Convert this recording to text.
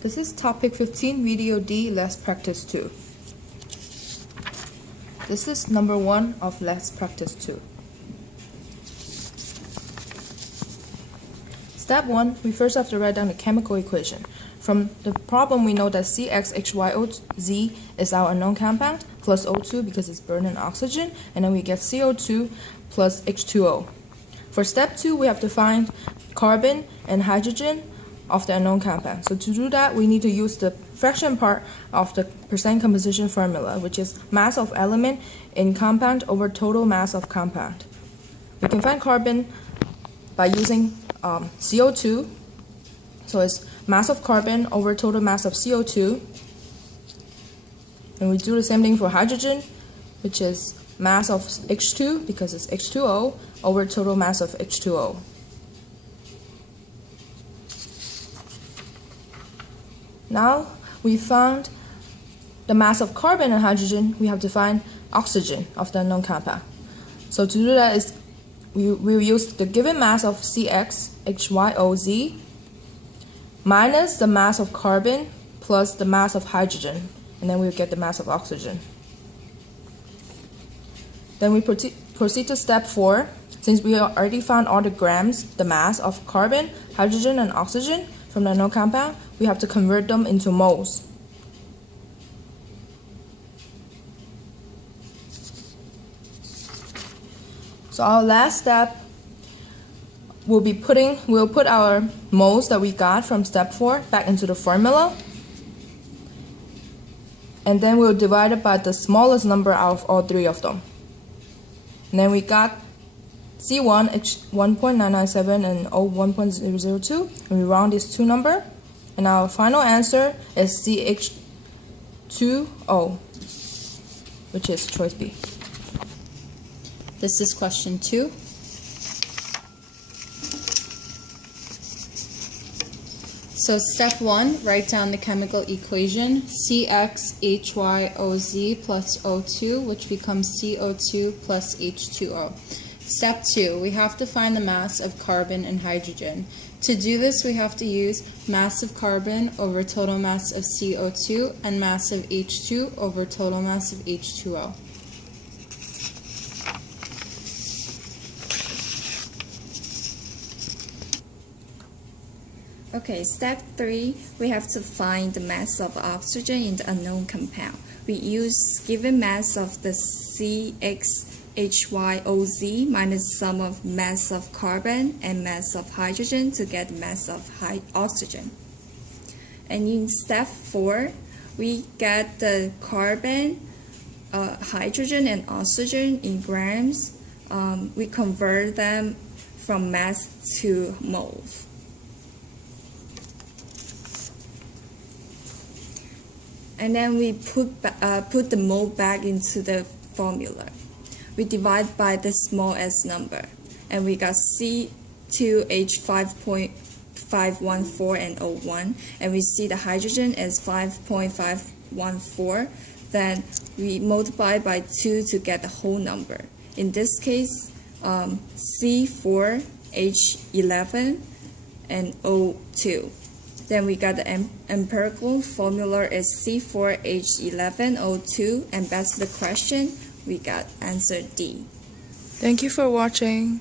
This is topic 15, video D, let's practice 2. This is number 1 of let's practice 2. Step 1, we first have to write down the chemical equation. From the problem, we know that CxHYOZ is our unknown compound, plus O2 because it's burning oxygen, and then we get CO2 plus H2O. For step 2, we have to find carbon and hydrogen of the unknown compound. So to do that, we need to use the fraction part of the percent composition formula, which is mass of element in compound over total mass of compound. We can find carbon by using CO2, so it's mass of carbon over total mass of CO2. And we do the same thing for hydrogen, which is mass of H2, because it's H2O, over total mass of H2O. Now we found the mass of carbon and hydrogen, we have to find oxygen of the unknown compound. So to do that is we'll use the given mass of CxHYOZ minus the mass of carbon plus the mass of hydrogen, and then we'll get the mass of oxygen. Then we proceed to step 4. Since we already found all the grams, the mass of carbon, hydrogen, and oxygen from the unknown compound, we have to convert them into moles. So our last step we'll put our moles that we got from step 4 back into the formula, and then we'll divide it by the smallest number out of all 3 of them. And then we got C1, H1.997 and O1.002, and we round these 2 numbers, and our final answer is CH2O, which is choice B. This is question 2. So step 1, write down the chemical equation CxHYOZ plus O2, which becomes CO2 plus H2O. Step 2, we have to find the mass of carbon and hydrogen. To do this, we have to use mass of carbon over total mass of CO2 and mass of H2 over total mass of H2O. Okay, step 3, we have to find the mass of oxygen in the unknown compound. We use given mass of the CxHYOZ minus sum of mass of carbon and mass of hydrogen to get mass of oxygen. And in step 4, we get the carbon, hydrogen, and oxygen in grams. We convert them from mass to moles. And then we put the mole back into the formula. We divide by the smallest number, and we got C2H5.514 and O1, and we see the hydrogen is 5.514. Then we multiply by 2 to get the whole number. In this case, C4H11 and O2. Then we got the empirical formula is C4H11O2, and back to the question, we got answer D. Thank you for watching.